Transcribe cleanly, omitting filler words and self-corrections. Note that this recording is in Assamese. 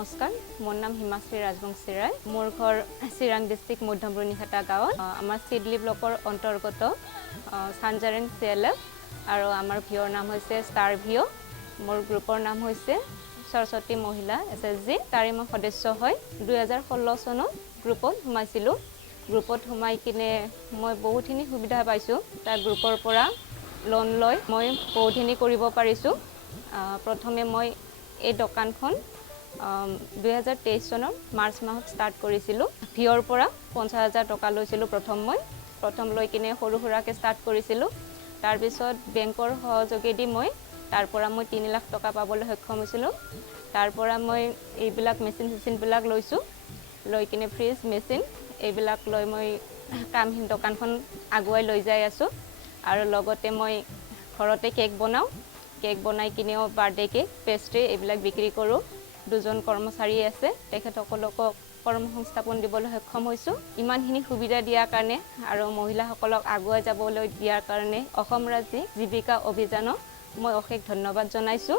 নমস্কাৰ মোৰ নাম হিমাশ্ৰী ৰাজবংশী ৰায় মোৰ ঘৰ চিৰাং ডিস্ট্ৰিক্ট মধ্যমৰুণীহাটা গাঁৱত আমাৰ সিডলি ব্লকৰ অন্তৰ্গত সানজাৰেন CLF আৰু আমাৰ ভিঅ'ৰ নাম হৈছে ষ্টাৰ ভিঅ' মোৰ গ্ৰুপৰ নাম হৈছে সৰস্বতী মহিলা SSG তাৰে মই সদস্য হয় 2016 চনত গ্ৰুপত সোমাইছিলোঁ গ্ৰুপত সোমাই কিনে মই বহুতখিনি সুবিধা পাইছোঁ তাৰ গ্ৰুপৰ পৰা লোন লৈ মই বহুতখিনি কৰিব পাৰিছোঁ প্ৰথমে মই এই দোকানখন 2023 চনৰ মাৰ্চ মাহত ষ্টাৰ্ট কৰিছিলোঁ ভিঅ'ৰ পৰা 50,000 টকা লৈছিলোঁ প্ৰথম লৈ কিনে সৰু সুৰাকে ষ্টাৰ্ট কৰিছিলোঁ তাৰ পিছত বেংকৰ সহযোগেদি মই তাৰ পৰা মই 3 লাখ টকা পাবলৈ সক্ষম হৈছিলোঁ তাৰ পৰা মই এইবিলাক মেচিনবিলাক লৈছোঁ লৈ কিনে ফ্ৰিজ মেচিন এইবিলাক লৈ মই কামহীন দোকানখন আগুৱাই লৈ যাই আছোঁ আৰু লগতে মই ঘৰতে কেক বনাওঁ কেক বনাই কিনেও বাৰ্থডে কেক পেষ্ট্ৰি এইবিলাক বিক্ৰী কৰোঁ দুজন কৰ্মচাৰী আছে তেখেতসকলক কৰ্মসংস্থাপন দিবলৈ সক্ষম হৈছোঁ ইমানখিনি সুবিধা দিয়াৰ কাৰণে আৰু মহিলাসকলক আগুৱাই যাবলৈ দিয়াৰ কাৰণে অসম ৰাজ্যিক জীৱিকা অভিযানক মই অশেষ ধন্যবাদ জনাইছোঁ